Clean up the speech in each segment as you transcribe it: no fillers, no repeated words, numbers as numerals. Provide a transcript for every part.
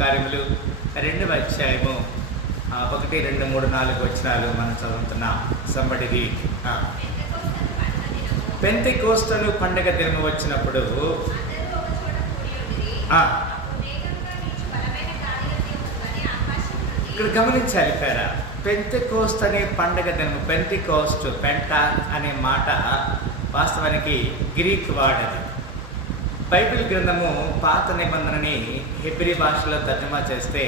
కార్యములు 2వ అధ్యాయము 1, 2, 3, 4 వచనాలు మనం చదువుతున్నాం. సంబడిది పెంతెకోస్తు పండగ దినము వచ్చినప్పుడు ఇక్కడ గమనించాలి పేరా. పెంతెకోస్తు అనే పండగ దినము, పెంతెకోస్తు, పెంటా అనే మాట వాస్తవానికి గ్రీక్ వాడది. బైబిల్ గ్రంథము పాత నిబంధనని హెబ్రీ భాషలో తర్జుమా చేస్తే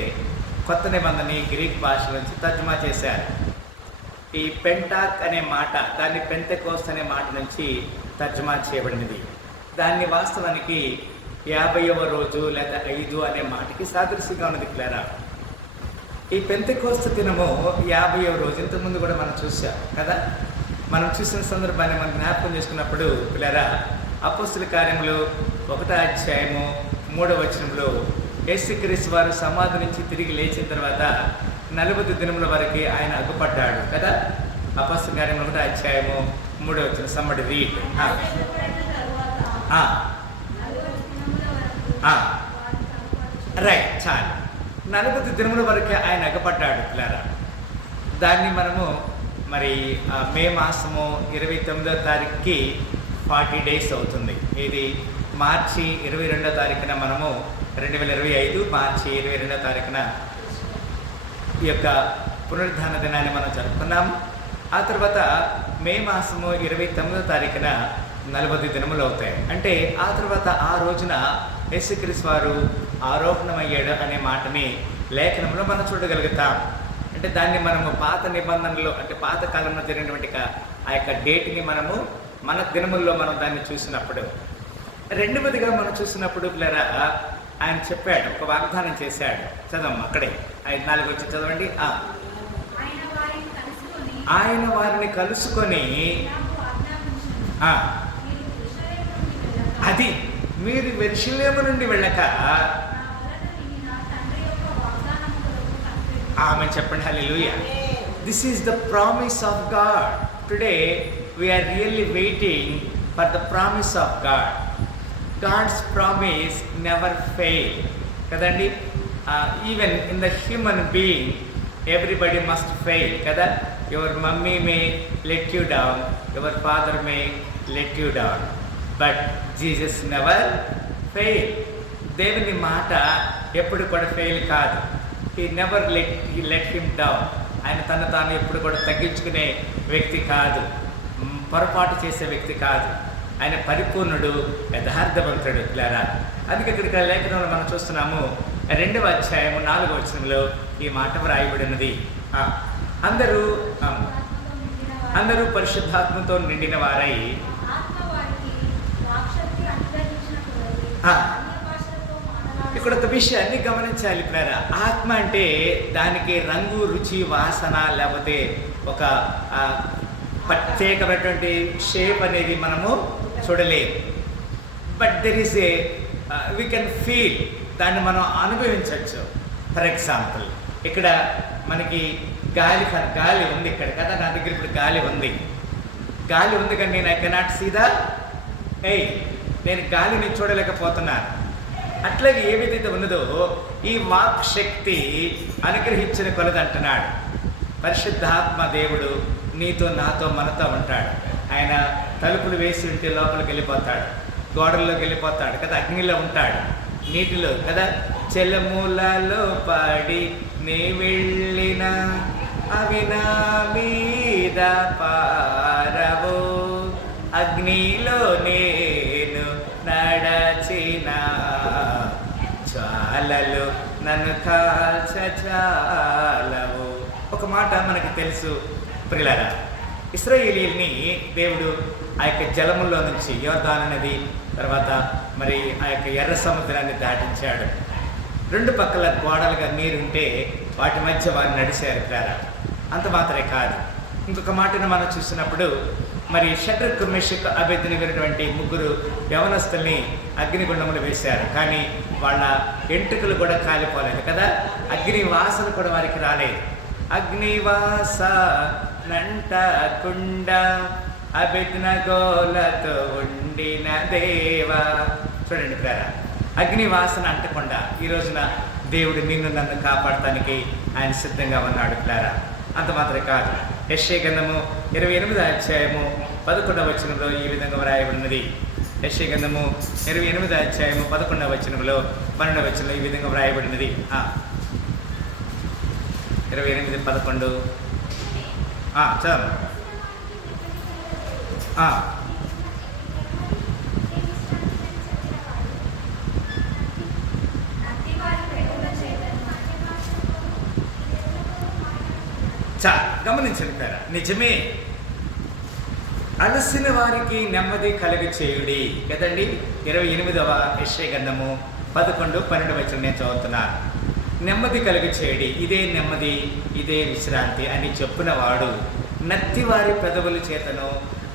కొత్త నిబంధనని గ్రీక్ భాష నుంచి తర్జుమా చేశారు. ఈ పెంటాక్ అనే మాట దాన్ని పెంతెకోస్తు అనే మాట నుంచి తర్జుమా చేయబడినది. దాన్ని వాస్తవానికి 50వ రోజు లేదా 5 అనే మాటకి సాదృశ్యంగా ఉన్నది క్లారా. ఈ పెంతెకోస్తు దినము 50వ రోజు. ఇంతకుముందు కూడా మనం చూసాం కదా. మనం చూసిన సందర్భాన్ని మనం జ్ఞాపకం చేసుకున్నప్పుడు పిల్లరా, అపోస్తుల కార్యములు 1వ అధ్యాయము 3వ వచనంలో యేసుక్రీస్తు వారు సమాధి నుంచి తిరిగి లేచిన తర్వాత 40 దినముల వరకు ఆయన అగ్గుపడ్డాడు కదా. అపోస్తుల కార్యములు 1వ అధ్యాయము 3వ వచనం. సమ్మడి రీడ్. రైట్, చాలు. 40 దినముల వరకు ఆయన అగ్గుపడ్డాడు పిల్లరా. దాన్ని మనము మరి మే మాసము 29వ తారీఖుకి 40 days అవుతుంది. ఇది మార్చి 22వ తారీఖున మనము 2025 మార్చి 22వ తారీఖున ఈ యొక్క పునరుద్ధాన దినాన్ని మనం జరుపుకున్నాము. ఆ తర్వాత మే మాసము 29వ తారీఖున 40 దినములు అవుతాయి. అంటే ఆ తర్వాత ఆ రోజున యేసుక్రీస్తు వారు ఆరోహణమయ్యాడు అనే మాటని లేఖనంలో మనం చూడగలుగుతాం. అంటే దాన్ని మనము పాత నిబంధనలో, అంటే పాత కాలంలో జరిగినటువంటి ఆ యొక్క డేట్ని మనము మన దినముల్లో మనం దాన్ని చూసినప్పుడు, రెండవదిగా మనం చూసినప్పుడు పిల్లరా ఆయన చెప్పాడు, ఒక వాగ్దానం చేశాడు. చదవమ్మా అక్కడే 5-4 వచ్చి చదవండి. ఆయన వారిని కలుసుకొని అది మీరు యెరూషలేము నుండి వెళ్ళక ఆమె చెప్పండి. Hallelujah. This is the promise of God. Today we are really waiting for the promise of God. God's promise never fail kadandi. Even in the human being everybody must fail kada. Your mummy may let you down, your father may let you down, but Jesus never fail. దేవుని మాట ఎప్పుడు కూడా fail కాదు. he let him down. ఆయన తను తాను ఎప్పుడు కూడా తగ్గించుకునే వ్యక్తి కాదు, పొరపాటు చేసే వ్యక్తి కాదు. ఆయన పరిపూర్ణుడు, యథార్థవంతుడు పిల్లరా. అందుకే ఇక్కడ లేఖనంలో మనం చూస్తున్నాము 2వ అధ్యాయము 4వ వచనంలో ఈ మాట వ్రాయబడినది. అందరూ పరిశుద్ధాత్మతో నిండిన వారై ఇక్కడ ఒక విషయాన్ని గమనించాలి పిల్లరా. ఆత్మ అంటే దానికి రంగు, రుచి, వాసన లేకపోతే ఒక ప్రత్యేకమైనటువంటి షేప్ అనేది మనము చూడలేము. But there is we can feel, దాన్ని మనం అనుభవించవచ్చు. ఫర్ ఎగ్జాంపుల్ ఇక్కడ మనకి గాలి ఉంది ఇక్కడ కదా. నా దగ్గర ఇప్పుడు గాలి ఉంది కానీ నేను I cannot see the air. నేను గాలిని చూడలేకపోతున్నాను. అట్లాగే ఏ విధంగా ఉన్నదో ఈ వాక్ శక్తి అనుగ్రహించిన కొలదంటున్నాడు పరిశుద్ధాత్మ దేవుడు. నీతో, నాతో, మనతో ఉంటాడు. ఆయన తలుపులు వేసి ఉంటే లోపలికి వెళ్ళిపోతాడు, గోడల్లోకి వెళ్ళిపోతాడు కదా, అగ్నిలో ఉంటాడు, నీటిలో కదా. చెలములలో పడి నీ వెళ్ళిన అవి నా మీద పారవో, అగ్నిలో నేను నడచిన జ్వాలలు నన్ను కాల్చజాలవు. ఒక మాట మనకి తెలుసు ప్రియులారా, ఇశ్రాయేలీయుల్ని దేవుడు ఆ యొక్క జలముల్లో నుంచి యోర్దాను నది, తర్వాత మరి ఆ యొక్క ఎర్ర సముద్రాన్ని దాటించాడు. 2 పక్కల గోడలుగా నీరుంటే వాటి మధ్య వారు నడిచారు ప్రియులారా. అంత మాత్రమే కాదు, ఇంకొక మాటను మనం చూసినప్పుడు మరి షడ్రక్, మెషక్, అబేద్నెగోనటువంటి 3 యవనస్తుల్ని అగ్నిగుండములు వేశారు. కానీ వాళ్ళ ఎంట్రుకలు కూడా కాలిపోలేదు కదా. అగ్ని వాసన కూడా వారికి రాలేదు. అగ్నివాస నంటకుండ అబేద్నెగోలతో ఉండిన దేవా. చూడండి ప్రియులారా, అగ్ని వాసన అంటకుండా ఈ రోజున దేవుడు నిన్ను నన్ను కాపాడటానికి ఆయన సిద్ధంగా ఉన్నాడు ప్లారా. అంత మాత్రమే కాదు, యెషయా గ్రంథము 28వ అధ్యాయము 11వ వచనంలో ఈ విధంగా వ్రాయబడినది. యెషయా గ్రంథము 28వ అధ్యాయము 11వ వచనంలో 12వ వచనంలో ఈ విధంగా వ్రాయబడినది. 28:11 చదువు. గమనించండి పేర, నిజమే, అలసిన వారికి నెమ్మది కలుగ చేయుడి కదండి. 28వ యెషయా గ్రంథము 11-12 వచనం నేను చదువుతున్నాను. నెమ్మది కలుగ చేయుడి, ఇదే నెమ్మది, ఇదే విశ్రాంతి అని చెప్పిన వాడు నత్తివారి పెదవుల చేతను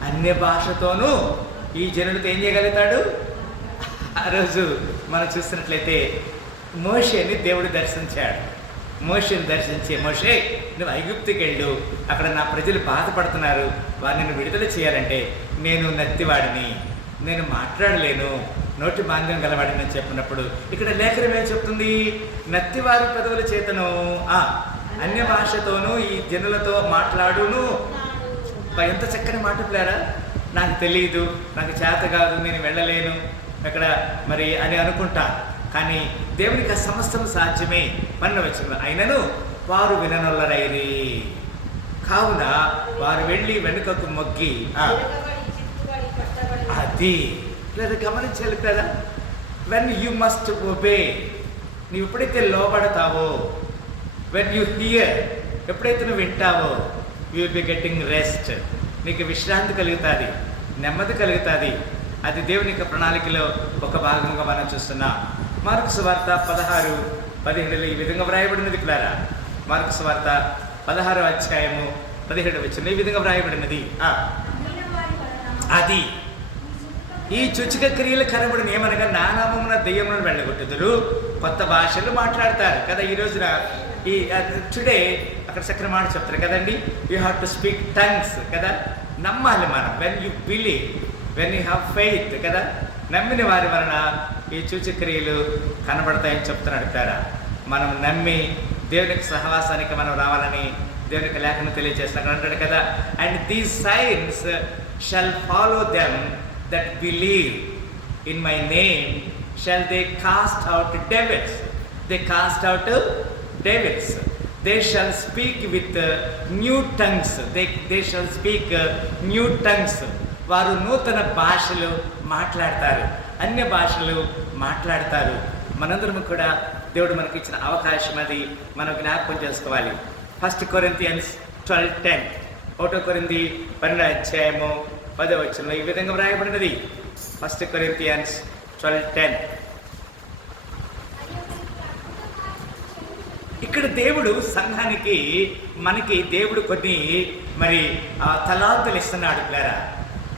అన్య భాషతోనూ ఈ జనులతో ఏం చేయగలుగుతాడు? ఆ రోజు మనం చూస్తున్నట్లయితే మోషేని దేవుడు దర్శించాడు. మోషేని దర్శించి, మోషే నువ్వు ఐగుప్తుకి వెళ్ళు, అక్కడ నా ప్రజలు బాధపడుతున్నారు, వారిని విడుదల చేయాలంటే నేను నత్తివాడిని, నేను మాట్లాడలేను, నోటి మాంద్యం గలవాడిని అని చెప్పినప్పుడు ఇక్కడ లేఖనం ఏం చెప్తుంది? నత్తివారి పెదవుల చేతను అన్య భాషతోనూ ఈ జనులతో మాట్లాడును. ఎంత చక్కని మాట ప్లేరా. నాకు తెలియదు, నాకు చేత కాదు, నేను వెళ్ళలేను అక్కడ మరి అని అనుకుంటా. కానీ దేవునికి ఆ సమస్తం సాధ్యమే. 12వ వచనం, అయినను వారు విననొల్లరైరి, కావున వారు వెళ్ళి వెనుకకు మొగ్గి అది లేదా గమనించాలి కదా. వెన్ యూ మస్ట్ ఒబే, నువ్వు ఎప్పుడైతే లోబడతావో, వెన్ యూ హియర్, ఎప్పుడైతే నువ్వు వింటావో, you will be getting rest, నీకు విశ్రాంతి కలుగుతుంది, నెమ్మది కలుగుతుంది. అది దేవుని యొక్క ప్రణాళికలో ఒక భాగంగా మనం చూస్తున్నాం. మార్కు సువార్త 16-17 ఈ విధంగా వ్రాయబడినది పిల్లారా. మార్కు సువార్త 16వ అధ్యాయము 17వ వచనం ఈ విధంగా వ్రాయబడినది. అది ఈ సూచక క్రియలు కనబడిన ఏమనగా నా నామమున దెయ్యములను వెళ్ళగొట్టుదురు, కొత్త భాషలు మాట్లాడతారు కదా. ఈ రోజున ఈ టుడే అక్కడ చక్కని మాట చెప్తారు కదండి, you have to speak tongues కదా. నమ్మాలి మనం, when you believe, when you have faith కదా. నమ్మిన వారి వలన ఈ సూచక్రియలు కనబడతాయని చెప్తున్నాడు పేర. మనం నమ్మి దేవునికి సహవాసానికి మనం రావాలని దేవునికి లేఖను తెలియజేస్తున్నాడు అంటాడు కదా. And these science shall follow them that believe in my name shall they cast out devils. They cast out devils. They shall speak with new tongues. They shall speak new tongues. వారు నూతన భాషలు మాట్లాడతారు, అన్య భాషలు మాట్లాడతారు. మనందరం కూడా దేవుడు మనకి ఇచ్చిన అవకాశం అది మనం జ్ఞాపకం చేసుకోవాలి. 1 Corinthians 12:10, 1 కొరింథీ 12వ అధ్యాయము 10వ వచనంలో ఈ విధంగా వ్రాయబడినది. 1 Corinthians 12:10. ఇక్కడ దేవుడు సంఘానికి, మనకి దేవుడు కొన్ని మరి తలాంతులు ఇస్తున్నాడు పిల్లరా.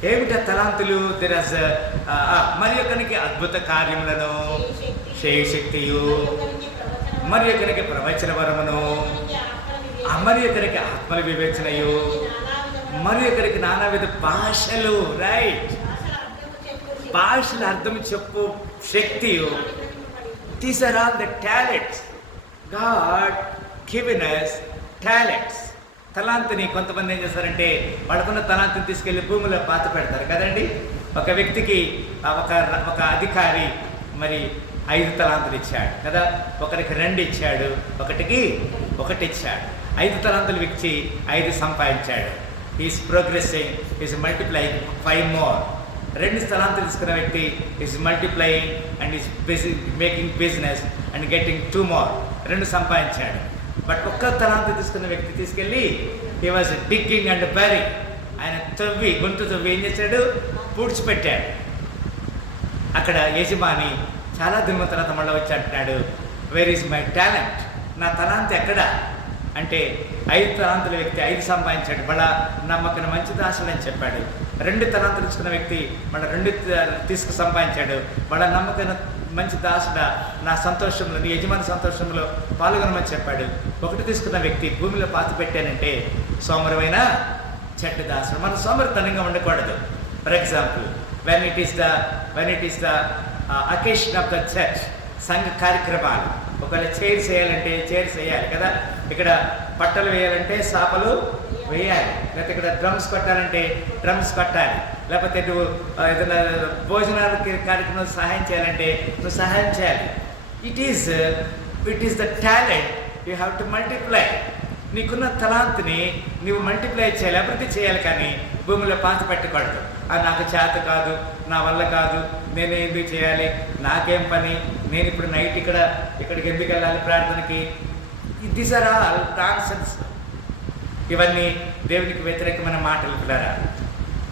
ఏమిటా తలాంతులు? మరి ఒకరికి అద్భుత కార్యములను, శక్తియు, మరి ఒకరికి ప్రవచన వరమును, మరి ఒకరికి ఆత్మల వివేచనయు, మరి ఒకరికి నానావిధ భాషలు, రైట్, భాషల అర్థం చెప్పు శక్తియు. These are all the talents God given us, talents. తలాంతిని కొంతమంది ఏం చేస్తారంటే వాళ్ళకున్న తలాంతిని తీసుకెళ్ళి భూమిలో పాత పెడతారు కదండి. ఒక వ్యక్తికి ఒక అధికారి మరి 5 తలాంతులు ఇచ్చాడు కదా. ఒకరికి 2 ఇచ్చాడు, ఒకటికి 1 ఇచ్చాడు. 5 తలాంతులు ఇచ్చి 5 సంపాదించాడు. Is progressing, is multiplying 5 more. 2 స్థలాంతులు తీసుకున్న వ్యక్తి is multiplying and is making business and getting 2 more. 2 సంపాదించాడు. బట్ ఒక్క తలాంతు తీసుకున్న వ్యక్తి తీసుకెళ్ళి he was digging and bury, ఆయన గొంతు తవ్వి ఏం చేశాడు? పూడ్చిపెట్టాడు. అక్కడ యజమాని చాలా దిన తర్వాత మళ్ళీ వచ్చి అంటున్నాడు, వేర్ ఈజ్ మై టాలెంట్, నా తలాంతు ఎక్కడ అంటే 5 తలాంతుల వ్యక్తి 5 సంపాదించాడు, మళ్ళా నమ్మకం మంచి దాసుడు అని చెప్పాడు. 2 తలాంతులు తీసుకున్న వ్యక్తి మళ్ళీ 2 సంపాదించాడు, మళ్ళీ నమ్మకం మంచి దాసుడా, నా సంతోషంలో, నీ యజమాని సంతోషంలో పాల్గొనమని చెప్పాడు. 1 తీసుకున్న వ్యక్తి భూమిలో పాత పెట్టానంటే సోమరమైన చెడ్డ దాసుడు. మనం సోమరితనంగా ఉండకూడదు. For example, when it is the occasion of the church, సంఘ కార్యక్రమాలు, ఒకవేళ చైర్స్ వేయాలంటే చైర్స్ వేయాలి కదా, ఇక్కడ పట్టలు వేయాలంటే సాపలు వేయాలి, లేకపోతే ఇక్కడ డ్రమ్స్ కొట్టాలంటే డ్రమ్స్ కొట్టాలి, లేకపోతే నువ్వు ఏదైనా భోజనాలకి కార్యక్రమం సహాయం చేయాలంటే నువ్వు సహాయం చేయాలి. It is the talent you have to multiply. నీకున్న తలాంతిని నువ్వు మల్టిప్లై చేయాలి, అభివృద్ధి చేయాలి, కానీ భూమిలో పాత పెట్టకూడదు. నాకు చేత కాదు, నా వల్ల కాదు, నేను ఎందుకు చేయాలి, నాకేం పని, నేను ఇప్పుడు నైట్ ఇక్కడికి ఎందుకు వెళ్ళాలి ప్రార్థనకి. These are all nonsense. ఇవన్నీ దేవునికి వ్యతిరేకమైన మాటలు పిల్లరా.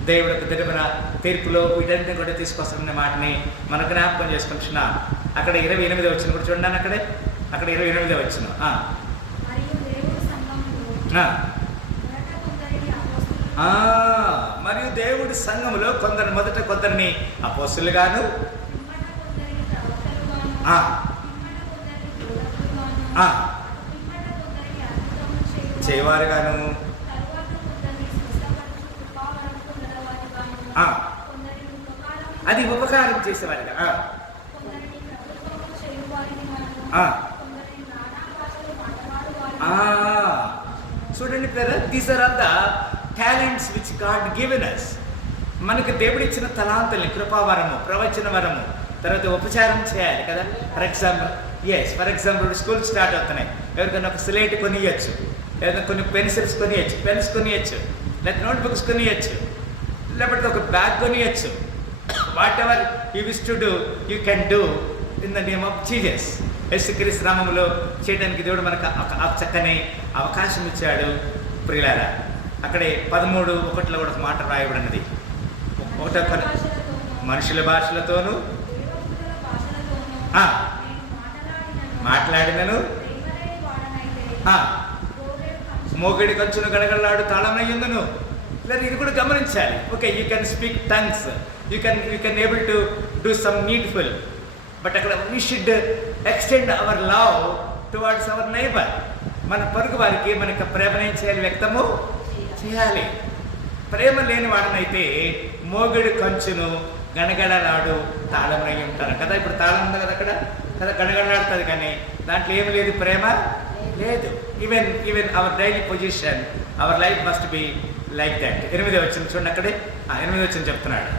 దేవుడికి దినమైన తీర్పులో వీటంతా కూడా తీసుకొస్తున్న మాటని మన జ్ఞాపకం చేసుకుంటున్నాం. అక్కడ 28 వచ్చిన కూడా చూడండి, అక్కడ 28 వచ్చిన మరియు దేవుడి సంఘములో మొదట కొందరిని అపోస్తులుగాను, చేయవారుగాను, అది ఉపకారం చేసేవారుగా, చూడండి brother, these are all the talents which God given us. మనకు దేవుడిచ్చిన తలాంతుల్ని, కృపావరము, ప్రవచన వరము, తర్వాత ఉపచారం చేయాలి కదా. ఫర్ ఎగ్జాంపుల్ స్కూల్ స్టార్ట్ అవుతున్నాయి, ఎవరికైనా ఒక స్లేట్ కొనియచ్చు, లేదా కొన్ని పెన్స్ కొనియచ్చు, లేదా నోట్బుక్స్ కొనియచ్చు, లేకపోతే ఒక బ్యాగ్ కొనియచ్చు. Whatever you wish to do you can do in the name of Jesus. యేసుక్రీస్తు నామములో చేయడానికి దేవుడు మనకు చక్కని అవకాశం ఇచ్చాడు. ప్రియులారా, అక్కడే 13:1 కూడా ఒక మాట రాయబడినది. మనుషుల భాషలతోనూ మాట్లాడినను మోగడి కంచును గడగడలాడు తాళమయ్యుందును. లేదా ఇది కూడా గమనించాలి. Okay, you can speak tongues, you can able to do some needful, but అక్కడ we should extend our love towards our neighbour. మన పొరుగు వారికి మనకు ప్రేమనేం చేయాలి, వ్యక్తము చేయాలి. ప్రేమ లేని వాడినైతే మోగడి కంచును గణగడలాడు తాళమై ఉంటారు కదా. ఇప్పుడు తాళం ఉంది కదా అక్కడ కదా, గణగడలాడుతుంది, కానీ దాంట్లో ఏమి లేదు, ప్రేమ లేదు. Even hour daily position, our life must be like that. 8 వచ్చిన చూడండి, అక్కడే 8 వచ్చిన చెప్తున్నాడు.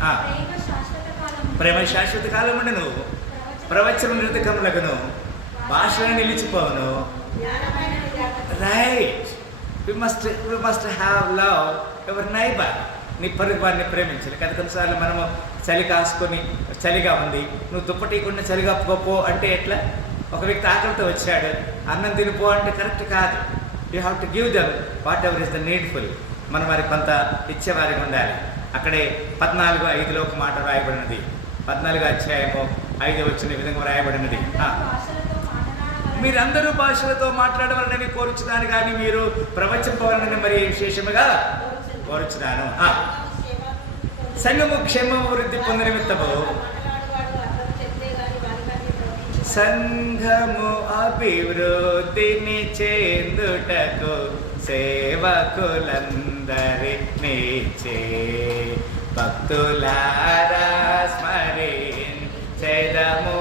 ప్రేమ శాశ్వత కాలం ఉండను, ప్రవచనం నిరతకములగును, భాషలను నిలిచిపోవును. Right, we must have love our neighbour. నీ పొరుగు వారిని ప్రేమించాలి కదా. కొన్నిసార్లు మనము చలి కాసుకొని, చలిగా ఉంది, నువ్వు దుప్పటీకుండా చలిగా పోపో అంటే ఎట్లా? ఒక వ్యక్తి ఆకలితో వచ్చాడు, అన్నం తినిపో అంటే కరెక్ట్ కాదు. You have to give them what ever is the needful. మనం వారికి కొంత ఇచ్చేవారికి ఉండాలి. అక్కడే 14:5 ఒక మాట రాయబడినది. 14 అధ్యాయము 5 వచ్చిన విధంగా రాయబడినది. మీరందరూ భాషలతో మాట్లాడవాలని కోరుచున్నాను, కానీ మీరు ప్రవచింపవాలని మరి విశేషముగా కోరుచున్నాను. సంఘము క్షేమము వృద్ధి పొందిన నిమిత్తము, సంఘము అభివృద్ధిని చెందుటకు సేవకులందరినీ భక్తులారా స్మరించెదము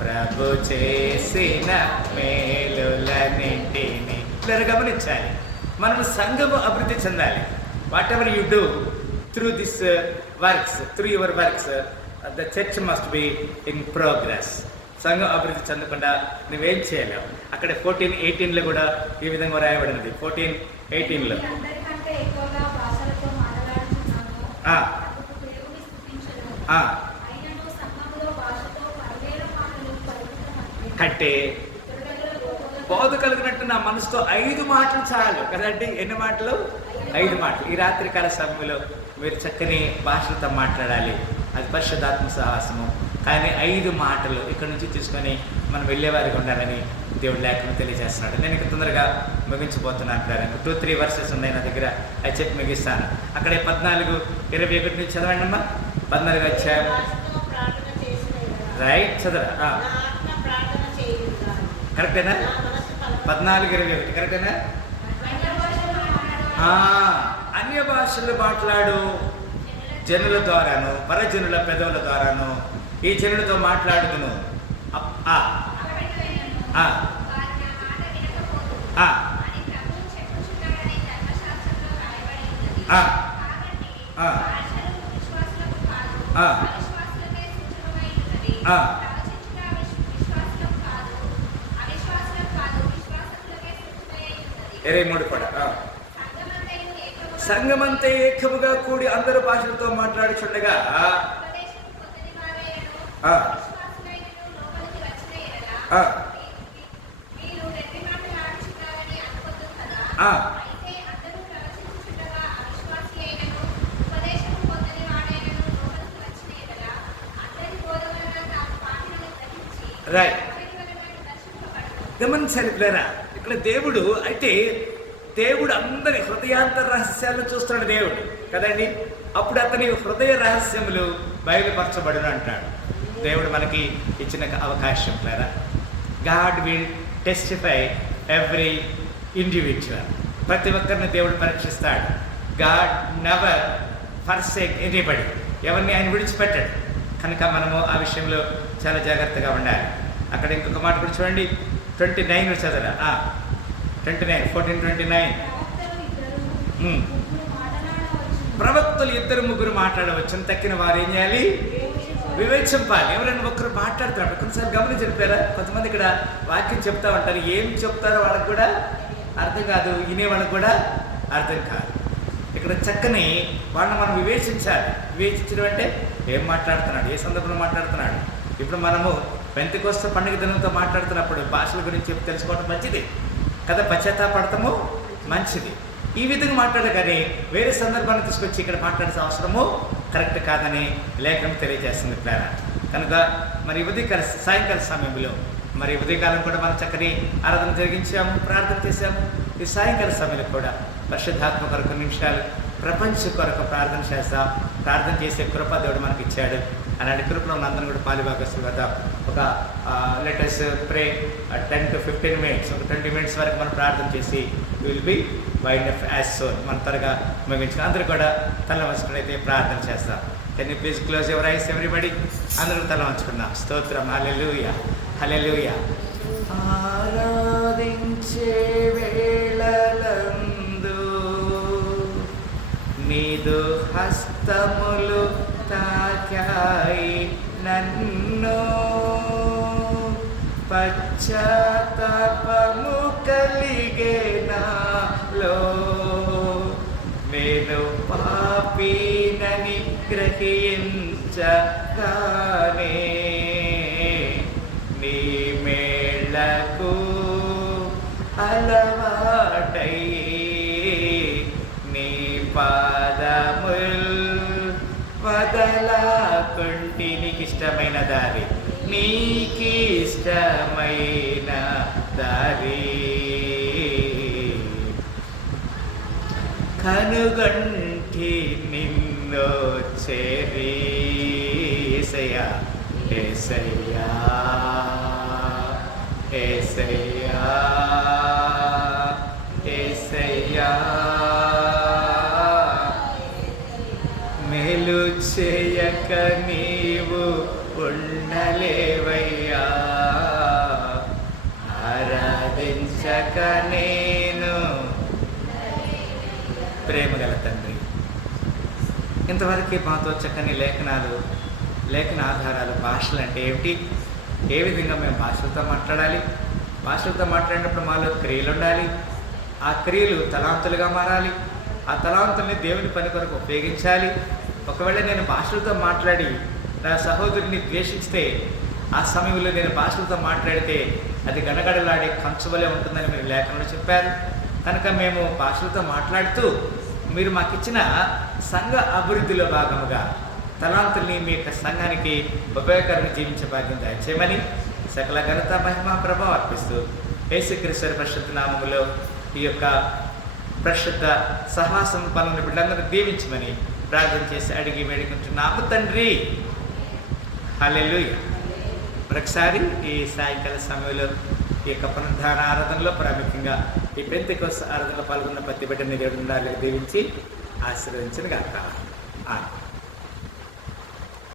ప్రభు చేసిన మేలులన్నింటినీ. ఇలా గమనించాలి, మనం సంఘము అభివృద్ధి చెందాలి. What ever you do through this works, through your works, the church must be in progress. సంఘం అభివృద్ధి చెందకుండా నువ్వేం చేయలేవు. అక్కడ 14:18 కూడా ఈ విధంగా రాయబడినది. 14:18 కట్టే బోధ కలిగినట్టు నా మనసుతో 5 మాటలు చాలు కదండి. ఎన్ని మాటలు? 5 మాటలు. ఈ రాత్రి కాల సమయంలో మీరు చక్కని భాషలతో మాట్లాడాలి, అది పరిశుద్ధాత్మ సాహసము. కానీ 5 మాటలు ఇక్కడ నుంచి తీసుకొని మనం వెళ్ళేవారికి ఉండాలని దేవుడు లేఖను తెలియజేస్తున్నాడు. నేను ఇక తొందరగా ముగించిపోతున్నాను. 2-3 వర్సెస్ ఉన్నాయి నా దగ్గర, అది చెప్పి ముగిస్తాను. అక్కడే 14:21 నుంచి చదవండి అమ్మా. 14 అధ్యాయం రైట్, చదవరా? కరెక్టేనా? 14:21 కరెక్టేనా? అన్య భాషలు మాట్లాడు జనుల ద్వారాను, పరజనుల పెదవుల ద్వారాను ఈ జనులతో మాట్లాడుతును. ఆ, వారు నా మాట వినకపోదురు ఆ, అని ప్రభువు చెప్పుచున్నాడని ధర్మశాస్త్రంలో రాయబడి ఉన్నది. ఆ, కాబట్టి ఆ, భాషలు విశ్వాసులకు కాదు, ఆ, అవిశ్వాసులకే సూచకమై ఉన్నది. ఆ. ప్రవచించుట విశ్వాసులకు కాదు, అవిశ్వాసులకు కాదు, విశ్వాసకులకే సూచకమై ఉన్నది. 23 కూడా. సంఘమంతయు ఏకముగా సంఘమంతా ఏకముగా కూడి అందరు భాషలతో మాట్లాడుచుండగా ఉపదేశము పొందని వారైనను, ఆ, విశ్వాసులైనను లోపలికి వచ్చిన ఎడల ఆ, మీరు వెర్రి మాటలాడుచున్నారని అనుకొందురు కదా. ఆ. అయితే అందరూ ప్రవచించుచుండగా అవిశ్వాసి అయినను, ఉపదేశము పొందని వాడైనను లోపలికి వచ్చిన ఎడల అందరి బోధ వలన తాను పాపినని గ్రహించి రైట్. ఎవరి వలన దర్శింపబడును. గమనించాలి పిల్లరా, ఇక్కడ దేవుడు అయితే దేవుడు అందరి హృదయాంతర రహస్యాలను చూస్తున్నాడు దేవుడు కదండి. అప్పుడు అతని హృదయ రహస్యములు బయలుపరచబడును అంటాడు. దేవుడు మనకి ఇచ్చిన అవకాశం పిల్లరా. God will testify every individual. ప్రతి ఒక్కరిని దేవుడు పరీక్షిస్తాడు. God never forsake anybody. ఎవరిని ఆయన విడిచిపెట్టాడు. కనుక మనము ఆ విషయంలో చాలా జాగ్రత్తగా ఉండాలి. అక్కడ ఇంకొక మాట కూడా చూడండి, 29 చదవరా. 14:29. ప్రవక్తలు 2-3 మాట్లాడవచ్చు. తక్కిన వారు ఏం చేయాలి? వివేచింపాలి. ఎవరైనా ఒక్కరు మాట్లాడుతున్నారు. కొన్నిసార్లు గమనించి చెప్పారా, కొంతమంది ఇక్కడ వాక్యం చెప్తా ఉంటారు, ఏం చెప్తారో వాళ్ళకి కూడా అర్థం కాదు, వినే వాళ్ళకి కూడా అర్థం కాదు. ఇక్కడ చక్కని వాళ్ళని మనం వివేచించాలి. వివేచించడం అంటే ఏం మాట్లాడుతున్నాడు, ఏ సందర్భంలో మాట్లాడుతున్నాడు. ఇప్పుడు మనము పెంతెకోస్తు పండుగ దినంతో మాట్లాడుతున్నప్పుడు భాషల గురించి తెలుసుకోవడం మంచిది కదా, పశ్చాత్తాపడటము మంచిది. ఈ విధంగా మాట్లాడే కానీ వేరే సందర్భాన్ని తీసుకొచ్చి ఇక్కడ మాట్లాడాల్సిన అవసరము కరెక్ట్ కాదని లేఖనం తెలియజేస్తుంది ప్రేరణ. కనుక మరి ఉదయకాల సాయంకాల సమయంలో మరి ఉదయకాలం కూడా మనం చక్కని ఆరాధన జరిగించాము, ప్రార్థన చేశాము. ఈ సాయంకాల సమయంలో కూడా పరిశుద్ధాత్మ కొరకు నిమిషాలు ప్రపంచ కొరకు ప్రార్థన చేస్తాం. ప్రార్థన చేసే కృప దేవుడు మనకి ఇచ్చాడు. అలాంటి కృపలో అందరం కూడా పాలుభాగస్తులు కదా. ఒక లెటర్స్ ప్రే 10 to 15 minutes, ఒక 20 minutes వరకు మనం ప్రార్థన చేసి will be wind up as soon మనం త్వరగా ముగించుకుని అందరూ కూడా తల వంచుకునైతే ప్రార్థన చేస్తాం. Can you please close your eyes everybody? అందరూ తల వంచుకుందాం. స్తోత్రం. హల్లెలూయా, హల్లెలూయా. ఆరాధించే వేళలందు నీదు హస్తములు తాకాయి నన్ను, పశ్చాత్తాపము కలిగే నాలో, నేను పాపినని గ్రహించగానే నీ మేళకు అలవాటై నీ పాదముల్ వదలాకుంటి. నీకు ఇష్టమైన దారి, నీకిష్టమైన దారి కనుగంటి నిన్ను చేరి. ఏసయ్యా, ఏసయ్యా, ఏసయ్యా, ఏసయ్యా, మేలు చేయక నీవు ఉండలేవయ్యా, ఆరాధించక నేను. ప్రేమగల తండ్రి, ఇంతవరకు మాతో చక్కని లేఖన ఆధారాలు, భాషలు అంటే ఏమిటి, ఏ విధంగా మేము భాషలతో మాట్లాడాలి, భాషలతో మాట్లాడినప్పుడు మాలో క్రియలు ఉండాలి, ఆ క్రియలు తలాంతులుగా మారాలి, ఆ తలాంతుల్ని దేవుని పని కొరకు ఉపయోగించాలి. ఒకవేళ నేను భాషలతో మాట్లాడి నా సహోదరుని ద్వేషిస్తే, ఆ సమయంలో నేను భాషలతో మాట్లాడితే అది గడగడలాడే కంచువలే ఉంటుందని మీరు లేఖనంలో చెప్పారు. కనుక మేము భాషలతో మాట్లాడుతూ మీరు మాకు ఇచ్చిన సంఘ అభివృద్ధిలో భాగముగా తలాంతుల్ని మీ యొక్క సంఘానికి ఉపయోగకరంగా జీవించే భాగ్యం దయచేయమని సకల ఘనత మహిమ ప్రభావం అర్పిస్తూ యేసుక్రీస్తు పరిశుద్ధ నామములో ఈ యొక్క పరిశుద్ధ సహాసం పనులను బిడ్డలందరూ దీవించమని ప్రార్థన చేసి అడిగి వేడుకుంటున్నాము తండ్రి. హల్లెలూయా. మరొకసారి ఈ సాయంకాల సమయంలో ఈ యొక్క పునరుద్ధాన ఆరాధనలో ప్రాముఖ్యంగా ఈ పెంతెకోస్తు ఆరాధనలో పాల్గొన్న ప్రతి బిడ్డని దేవుడు దీవించి ఆశీర్వదించును గాక.